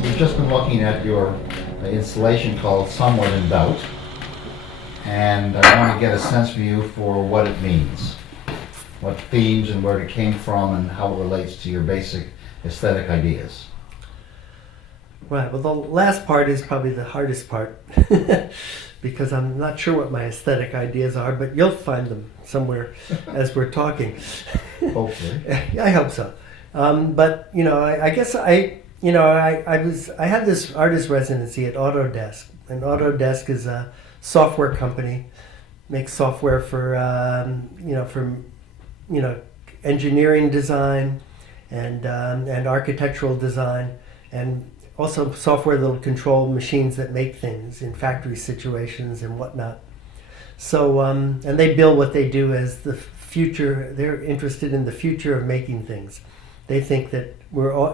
we've just been looking at your installation called Somewhat in Doubt, and I want to get a sense from you for what it means, what themes and where it came from, and how it relates to your basic aesthetic ideas. Right, well, the last part is probably the hardest part because I'm not sure what my aesthetic ideas are, but you'll find them somewhere as we're talking. Hopefully. I hope so. But, I guess I had this artist residency at Autodesk, and Autodesk is a software company, makes software for, engineering design and architectural design, and also software that will control machines that make things in factory situations and whatnot. So, and they bill what they do as the future. They're interested in the future of making things. They think that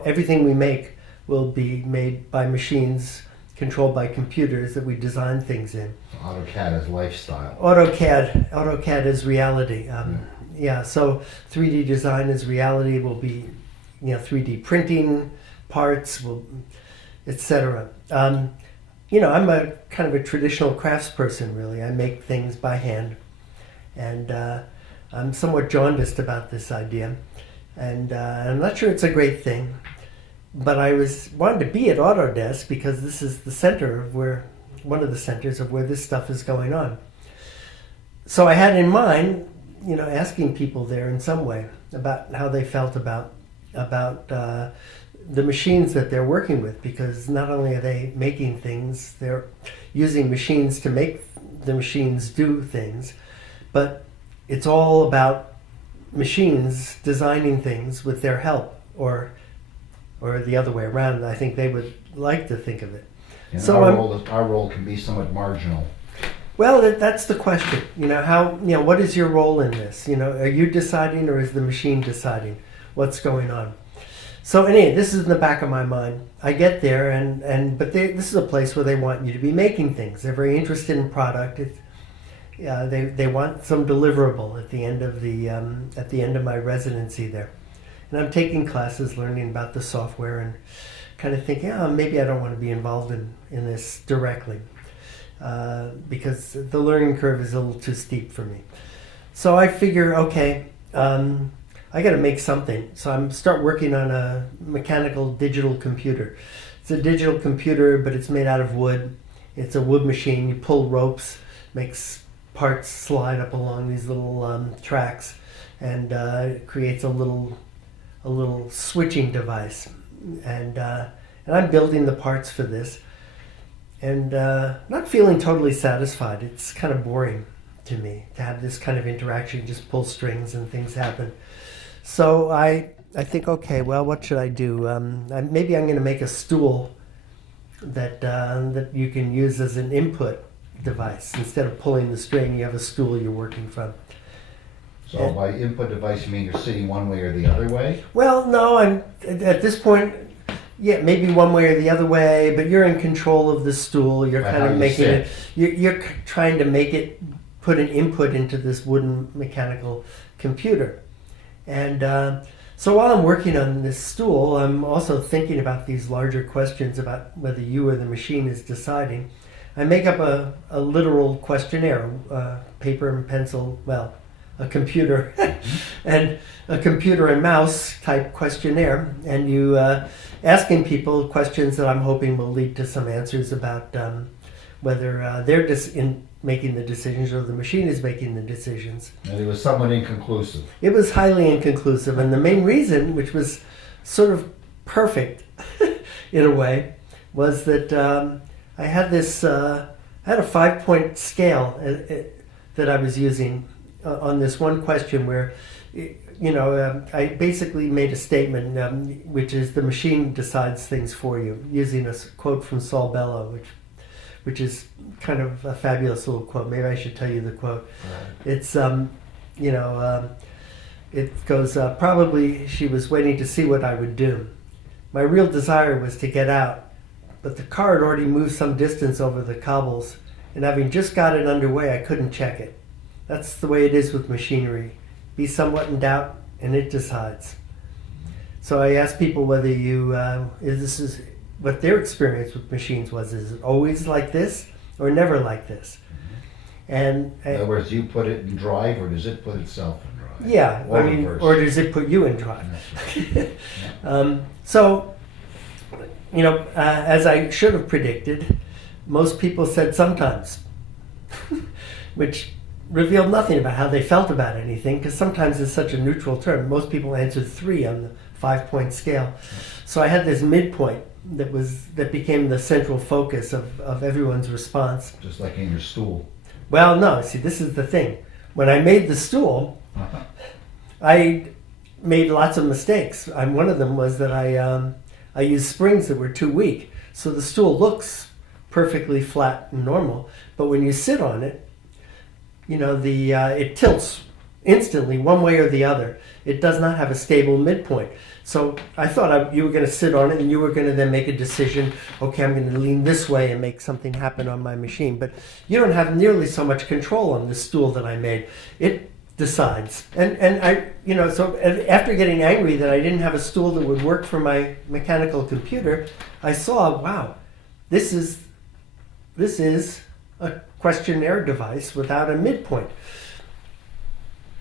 everything we make will be made by machines controlled by computers that we design things in. AutoCAD is lifestyle. AutoCAD is reality. So 3D design is reality. Will be, 3D printing parts, etc. I'm a kind of a traditional craftsperson, really. I make things by hand, and I'm somewhat jaundiced about this idea, and I'm not sure it's a great thing. But I wanted to be at Autodesk because this is the center of one of the centers of where this stuff is going on. So I had in mind, asking people there in some way about how they felt about the machines that they're working with, because not only are they making things, they're using machines to make the machines do things, but it's all about machines designing things with their help, or the other way around. I think they would like to think of it. And so our role can be somewhat marginal. Well, that's the question. What is your role in this? Are you deciding, or is the machine deciding what's going on? So anyway, this is in the back of my mind. I get there, but this is a place where they want you to be making things. They're very interested in product. They want some deliverable at the end of my residency there. And I'm taking classes, learning about the software, and kind of thinking, maybe I don't want to be involved in this directly because the learning curve is a little too steep for me. So I figure, okay, I got to make something. So I start working on a mechanical digital computer. It's a digital computer, but it's made out of wood. It's a wood machine. You pull ropes, makes parts slide up along these little tracks, and it creates a little switching device. And I'm building the parts for this, and not feeling totally satisfied. It's kind of boring to me to have this kind of interaction, just pull strings and things happen. So I think, okay, well, what should I do? Maybe I'm going to make a stool that you can use as an input device. Instead of pulling the string, you have a stool you're working from. So by input device, you mean you're sitting one way or the other way? Well, no, I'm at this point, maybe one way or the other way, but you're in control of the stool. You're kind of making it. You're trying to make it, put an input into this wooden mechanical computer. And so while I'm working on this stool, I'm also thinking about these larger questions about whether you or the machine is deciding. I make up a literal questionnaire, paper and pencil, a computer and a computer and mouse type questionnaire, and you asking people questions that I'm hoping will lead to some answers about whether they're in making the decisions or the machine is making the decisions. And it was somewhat inconclusive. It was highly inconclusive, and the main reason, which was sort of perfect in a way, was that I had a 5-point scale that I was using on this one question where, I basically made a statement, which is the machine decides things for you, using a quote from Saul Bellow, which is kind of a fabulous little quote. Maybe I should tell you the quote. Right. It's, it goes, probably she was waiting to see what I would do. My real desire was to get out, but the car had already moved some distance over the cobbles, and having just got it underway, I couldn't check it. That's the way it is with machinery. Be somewhat in doubt, and it decides. So I ask people whether this is what their experience with machines was. Is it always like this or never like this? And In other words, you put it in drive, or does it put itself in drive? yeah, Or I mean, reverse. or does it put you in drive? That's right. So, you know, as I should have predicted, most people said sometimes, which revealed nothing about how they felt about anything, because sometimes is such a neutral term. Most people answered 3 on the 5-point scale. So I had this midpoint that became the central focus of everyone's response. Just like in your stool. Well, no, see, this is the thing. When I made the stool, I made lots of mistakes. One of them was that I used springs that were too weak. So the stool looks perfectly flat and normal, but when you sit on it, you know, it tilts instantly one way or the other. It does not have a stable midpoint. So I thought you were going to sit on it and you were going to then make a decision, okay, I'm going to lean this way and make something happen on my machine. But you don't have nearly so much control on this stool that I made. It decides. And I, you know, so after getting angry that I didn't have a stool that would work for my mechanical computer, I saw, wow, this is a questionnaire device without a midpoint.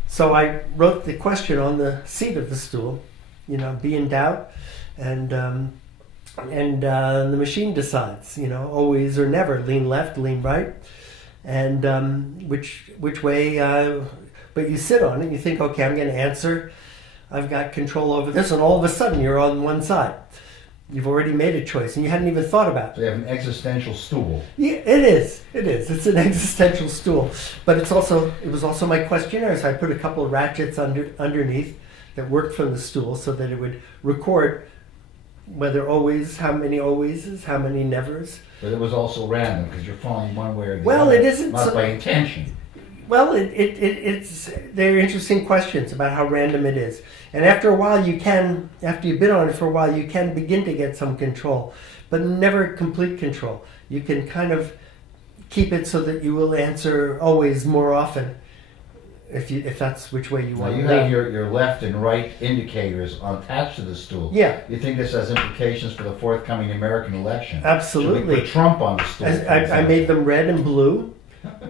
So I wrote the question on the seat of the stool, you know, be in doubt, and the machine decides, you know, always or never, lean left, lean right, and which way. But you sit on it, you think, okay, I'm going to answer. I've got control over this, and all of a sudden you're on one side. You've already made a choice, and you hadn't even thought about it. So you have an existential stool. Yeah, it is. It is. It's an existential stool, but it was also my questionnaire. So I put a couple of ratchets underneath that worked from the stool, so that it would record whether always, how many alwayses, how many nevers. But it was also random because you're falling one way or the other. Well, it isn't not by intention. Well, they're interesting questions about how random it is. And after a while after you've been on it for a while, you can begin to get some control, but never complete control. You can kind of keep it so that you will answer always more often, if that's which way you Now want you to have lean. your left and right indicators attached to the stool. Yeah. You think this has implications for the forthcoming American election? Absolutely. Should we put Trump on the stool? I made them red and blue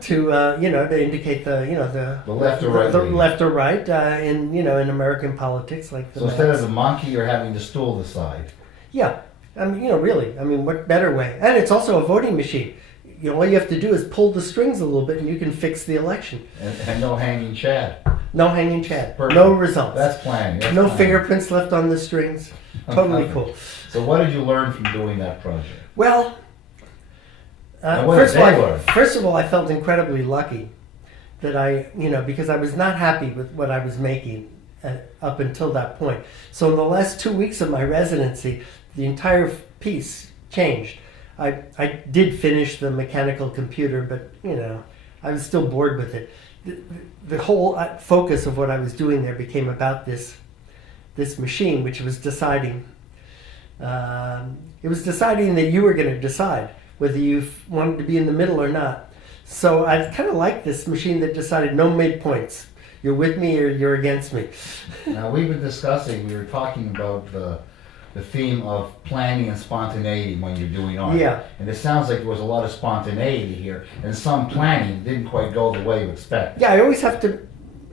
to to indicate the left or right. the leaning. left or right in American politics, like the So instead of maps. the monkey, you're having the stool decide. Yeah, I mean, really, I mean, what better way? And it's also a voting machine. You know, all you have to do is pull the strings a little bit, and you can fix the election. And no hanging chad. No hanging chad. Perfect. No results. That's planning. That's no planning. fingerprints left on the strings. Totally Okay. cool. So what did you learn from doing that project? Well, And what did they learn? first of all, I felt incredibly lucky that because I was not happy with what I was making up until that point. So in the last 2 weeks of my residency, the entire piece changed. I did finish the mechanical computer, but I was still bored with it. The whole focus of what I was doing there became about this machine, which was deciding. It was deciding that you were going to decide whether you wanted to be in the middle or not. So I kind of like this machine that decided no midpoints. You're with me or you're against me. Now we were talking about the theme of planning and spontaneity when you're doing art. Yeah. And it sounds like there was a lot of spontaneity here, and some planning didn't quite go the way you expect. Yeah, I always have to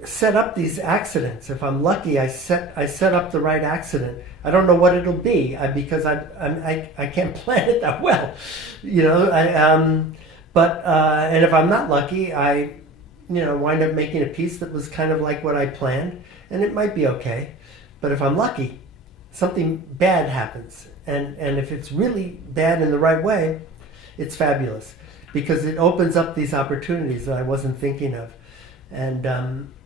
set up these accidents. If I'm lucky, I set up the right accident. I don't know what it'll be because I can't plan it that well, and if I'm not lucky, I wind up making a piece that was kind of like what I planned, and it might be okay. But if I'm lucky, something bad happens, and if it's really bad in the right way, it's fabulous because it opens up these opportunities that I wasn't thinking of. And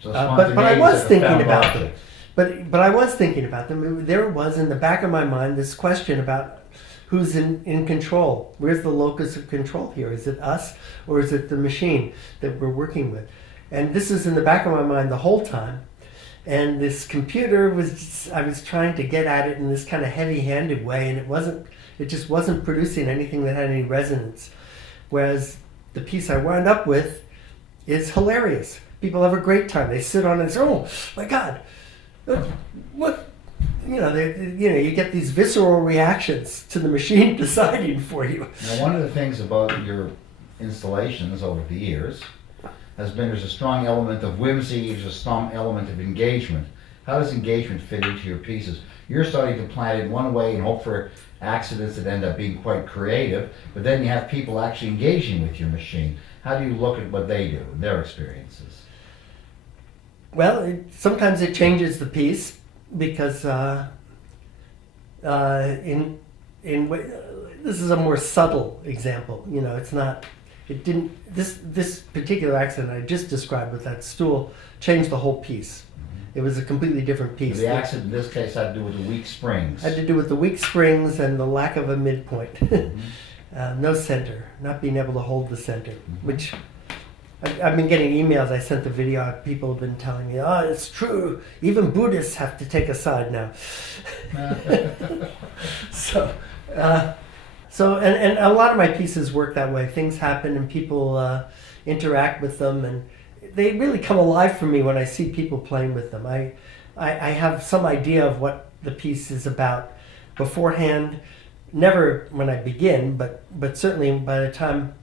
So but I was spontaneity is like a thinking found about object. them. But I was thinking about them. There was in the back of my mind this question about who's in control. Where's the locus of control here? Is it us or is it the machine that we're working with? And this is in the back of my mind the whole time. And this computer I was trying to get at it in this kind of heavy-handed way, and it just wasn't producing anything that had any resonance. Whereas the piece I wound up with is hilarious. People have a great time. They sit on it and say, "Oh my God, what?" you get these visceral reactions to the machine deciding for you. Now, one of the things about your installations over the years has been there's a strong element of whimsy, there's a strong element of engagement. How does engagement fit into your pieces? You're starting to plan it one way and hope for accidents that end up being quite creative, but then you have people actually engaging with your machine. How do you look at what they do and their experiences? Well, sometimes it changes the piece because this is a more subtle example. It's not. It didn't. This particular accident I just described with that stool changed the whole piece. It was a completely different piece. The accident in this case had to do with the weak springs. Had to do with the weak springs and the lack of a midpoint. Mm-hmm. No center, not being able to hold the center, which I've been getting emails. I sent the video out. People have been telling me, oh, it's true. Even Buddhists have to take a side now. So a lot of my pieces work that way. Things happen and people interact with them, and they really come alive for me when I see people playing with them. I have some idea of what the piece is about beforehand. Never when I begin, but certainly by the time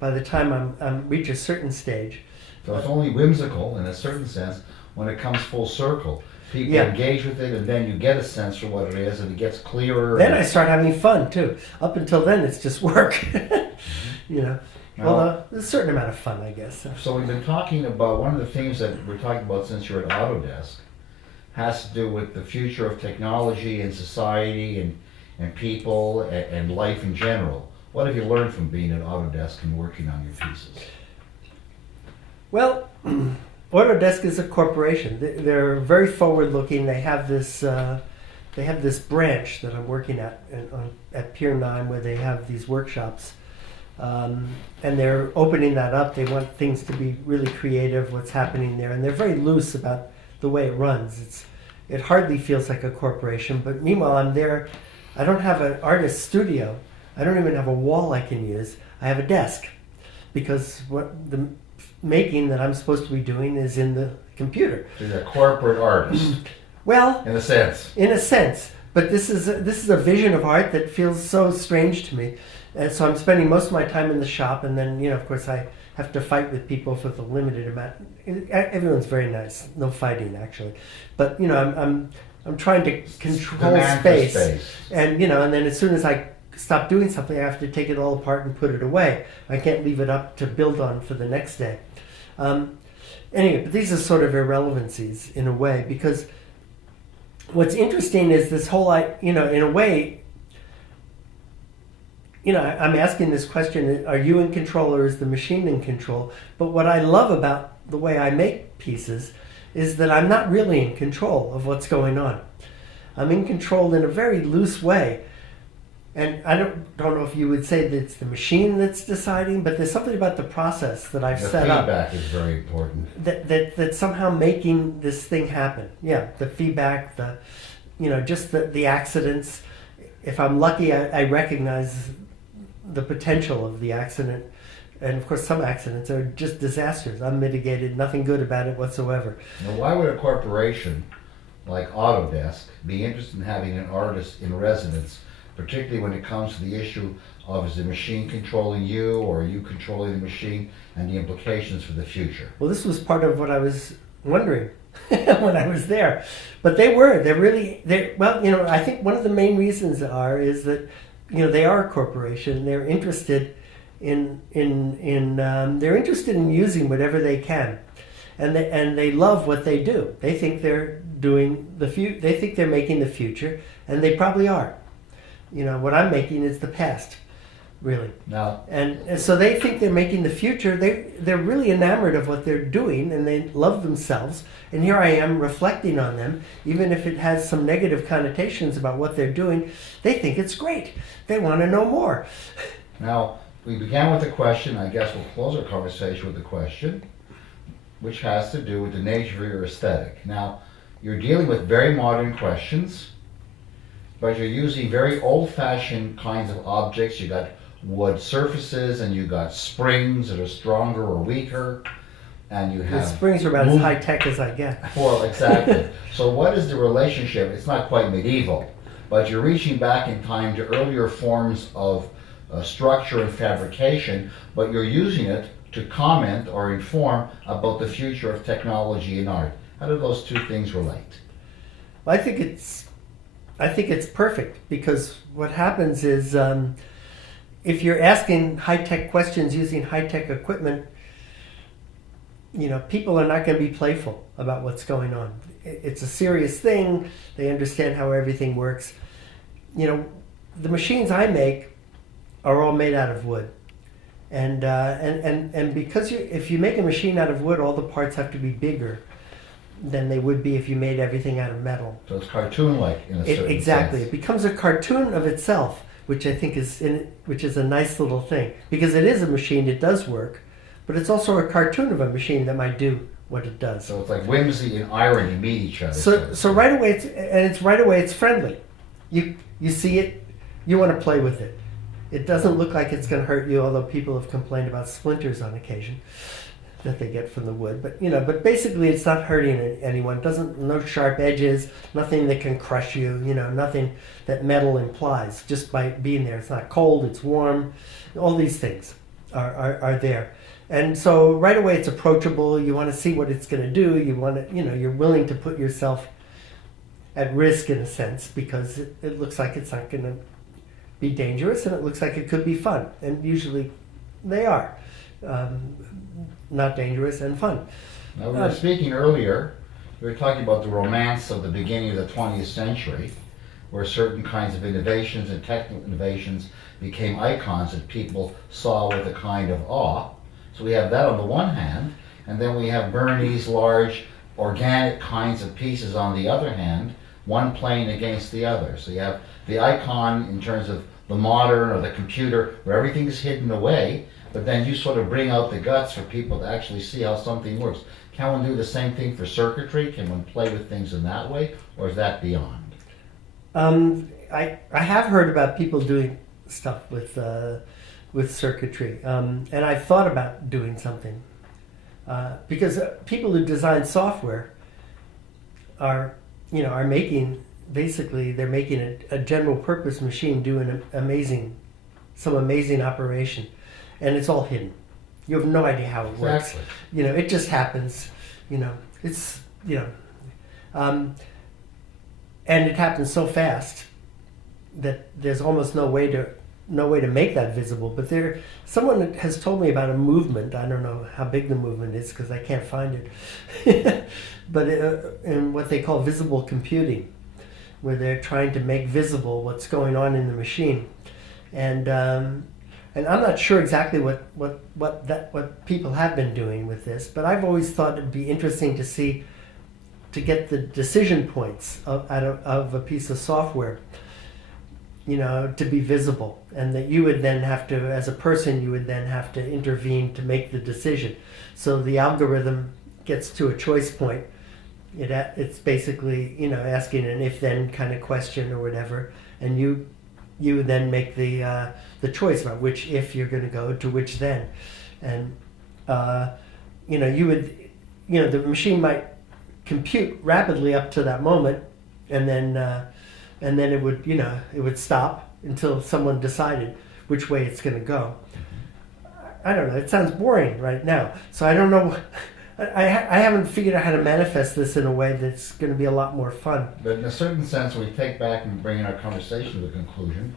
I'm reach a certain stage. So it's only whimsical in a certain sense when it comes full circle. People engage with it, and then you get a sense for what it is, and it gets clearer. Then I start having fun too. Up until then, it's just work. Well, there's a certain amount of fun, I guess. So we've been talking about, one of the themes that we're talking about since you're at Autodesk has to do with the future of technology and society and people and life in general. What have you learned from being at Autodesk and working on your pieces? Well, Autodesk is a corporation. They're very forward-looking. They have this branch that I'm working at Pier 9 where they have these workshops. And they're opening that up. They want things to be really creative, what's happening there. And they're very loose about the way it runs. It hardly feels like a corporation. But meanwhile, I'm there. I don't have an artist studio. I don't even have a wall I can use. I have a desk because what the making that I'm supposed to be doing is in the computer. So you're a corporate artist. Well, in a sense. In a sense. But this is a vision of art that feels so strange to me. And so I'm spending most of my time in the shop, and then, of course, I have to fight with people for the limited amount. Everyone's very nice. No fighting, actually. But, I'm trying to control space. And, and then as soon as I stop doing something, I have to take it all apart and put it away. I can't leave it up to build on for the next day. Anyway, but these are sort of irrelevancies in a way, because what's interesting is this whole, in a way, I'm asking this question, are you in control or is the machine in control? But what I love about the way I make pieces is that I'm not really in control of what's going on. I'm in control in a very loose way. And I don't know if you would say that it's the machine that's deciding, but there's something about the process that I've set up. The feedback is very important. That's somehow making this thing happen. Yeah, the feedback, just the accidents. If I'm lucky, I recognize the potential of the accident. And of course, some accidents are just disasters, unmitigated, nothing good about it whatsoever. Now, why would a corporation like Autodesk be interested in having an artist in residence, particularly when it comes to the issue of is the machine controlling you or are you controlling the machine and the implications for the future? Well, this was part of what I was wondering when I was there. But I think one of the main reasons is that they are a corporation. They're interested they're interested in using whatever they can, and they love what they do. They think they're doing they think they're making the future, and they probably are. What I'm making is the past, really. No. And so they think they're making the future. They're really enamored of what they're doing, and they love themselves. And here I am reflecting on them, even if it has some negative connotations about what they're doing. They think it's great. They want to know more. Now, we began with a question. I guess we'll close our conversation with a question, which has to do with the nature of your aesthetic. Now, you're dealing with very modern questions, but you're using very old-fashioned kinds of objects. You got wood surfaces and you got springs that are stronger or weaker. and you The have springs are about as high tech as I get. Well, exactly. So what is the relationship? It's not quite medieval, but you're reaching back in time to earlier forms of structure and fabrication, but you're using it to comment or inform about the future of technology and art. How do those two things relate? I think it's perfect, because what happens is if you're asking high-tech questions using high-tech equipment, people are not going to be playful about what's going on. It's a serious thing. They understand how everything works. The machines I make are all made out of wood. And because if you make a machine out of wood, all the parts have to be bigger than they would be if you made everything out of metal. So it's cartoon-like in a certain Exactly. sense. It becomes a cartoon of itself, which I think which is a nice little thing, because it is a machine. It does work, but it's also a cartoon of a machine that might do what it does. So it's like whimsy and irony meet each other. So right away, it's friendly. You see it, you want to play with it. It doesn't look like it's going to hurt you, although people have complained about splinters on occasion that they get from the wood. But basically it's not hurting anyone. No sharp edges, nothing that can crush you, nothing that metal implies just by being there. It's not cold, it's warm. All these things are there. And so right away it's approachable. You want to see what it's going to do. You want to, you're willing to put yourself at risk in a sense, because it looks like it's not going to be dangerous, and it looks like it could be fun. And usually they are. Not dangerous and fun. Now, we were speaking earlier, we were talking about the romance of the beginning of the 20th century, where certain kinds of innovations and technical innovations became icons that people saw with a kind of awe. So we have that on the one hand, and then we have Bernie's large organic kinds of pieces on the other hand, one playing against the other. So you have the icon in terms of the modern or the computer, where everything is hidden away, but then you sort of bring out the guts for people to actually see how something works. Can one do the same thing for circuitry? Can one play with things in that way, or is that beyond? I have heard about people doing stuff with circuitry, and I've thought about doing something, because people who design software are making, basically they're making a general purpose machine do some amazing operation. And it's all hidden. You have no idea how it works. Exactly. It just happens. It's and it happens so fast that there's almost no way to make that visible. But someone has told me about a movement. I don't know how big the movement is because I can't find it. But in what they call visible computing, where they're trying to make visible what's going on in the machine, and I'm not sure exactly what people have been doing with this, but I've always thought it'd be interesting to get the decision points out of a piece of software, to be visible, and that you would then have to, as a person, you would then have to intervene to make the decision. So the algorithm gets to a choice point. It's basically asking an if-then kind of question or whatever, and you would then make the choice about which if you're going to go to which then, and you would the machine might compute rapidly up to that moment, and then it would it would stop until someone decided which way it's going to go. I don't know. It sounds boring right now, so I don't know. I haven't figured out how to manifest this in a way that's going to be a lot more fun. But in a certain sense, when we take back and bring our conversation to a conclusion,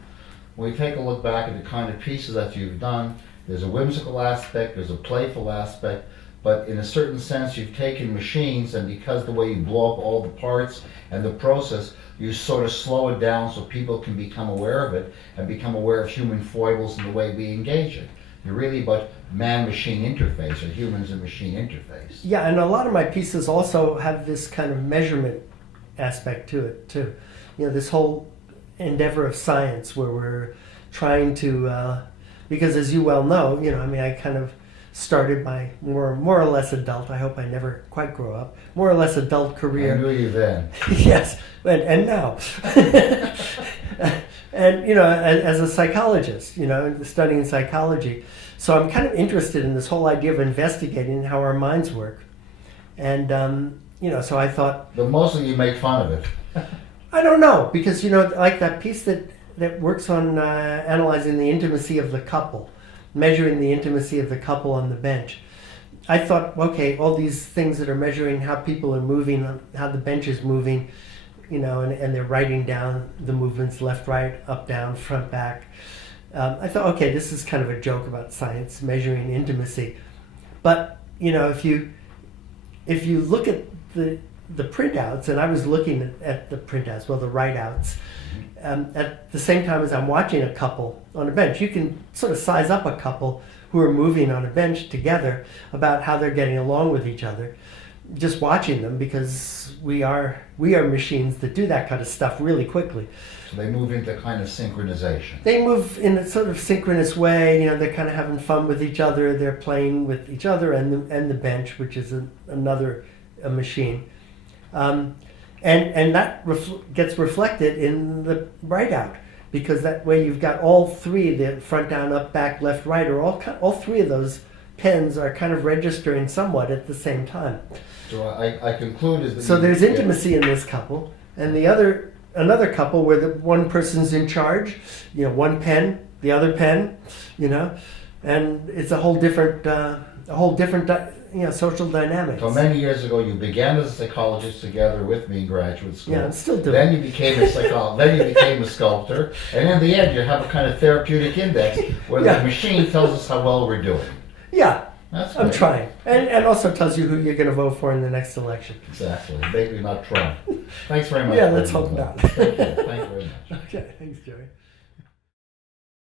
when we take a look back at the kind of pieces that you've done, there's a whimsical aspect, there's a playful aspect, but in a certain sense you've taken machines, and because the way you blow up all the parts and the process, you sort of slow it down so people can become aware of it and become aware of human foibles and the way we engage it. You're really about man-machine interface, or humans and machine interface. Yeah, and a lot of my pieces also have this kind of measurement aspect to it too. This whole endeavor of science where we're trying to, because as you well know, I kind of started my more or less adult, I hope I never quite grow up, more or less adult career. I knew you then. Yes, and now. And, as a psychologist, studying psychology, so I'm kind of interested in this whole idea of investigating how our minds work. And, so I thought... But mostly you make fun of it. I don't know, because, like that piece that works on analyzing the intimacy of the couple, measuring the intimacy of the couple on the bench. I thought, okay, all these things that are measuring how people are moving, how the bench is moving, and they're writing down the movements, left, right, up, down, front, back. I thought, okay, this is kind of a joke about science, measuring intimacy. But, if you look at the printouts, and I was looking at the printouts, the write-outs, at the same time as I'm watching a couple on a bench, you can sort of size up a couple who are moving on a bench together about how they're getting along with each other, just watching them, because we are machines that do that kind of stuff really quickly. So they move into kind of synchronization. They move in a sort of synchronous way. They're kind of having fun with each other. They're playing with each other and the bench, which is another machine. And that gets reflected in the write-out, because that way you've got all three, the front, down, up, back, left, right, or all three of those pens are kind of registering somewhat at the same time. So I conclude is that... So there's intimacy in this couple, and another couple where the one person's in charge, one pen, the other pen, and it's a whole different social dynamics. So many years ago, you began as a psychologist together with me in graduate school. Yeah, I'm still doing Then you became a psychologist. Then you became a sculptor. And in the end, you have a kind of therapeutic index where the machine tells us how well we're doing. Yeah, That's I'm great. trying. And also tells you who you're going to vote for in the next election. Exactly. Maybe not Trump. Thanks very much. Yeah, let's hope not. Thank you. Thank you very much. Okay, thanks, Jerry.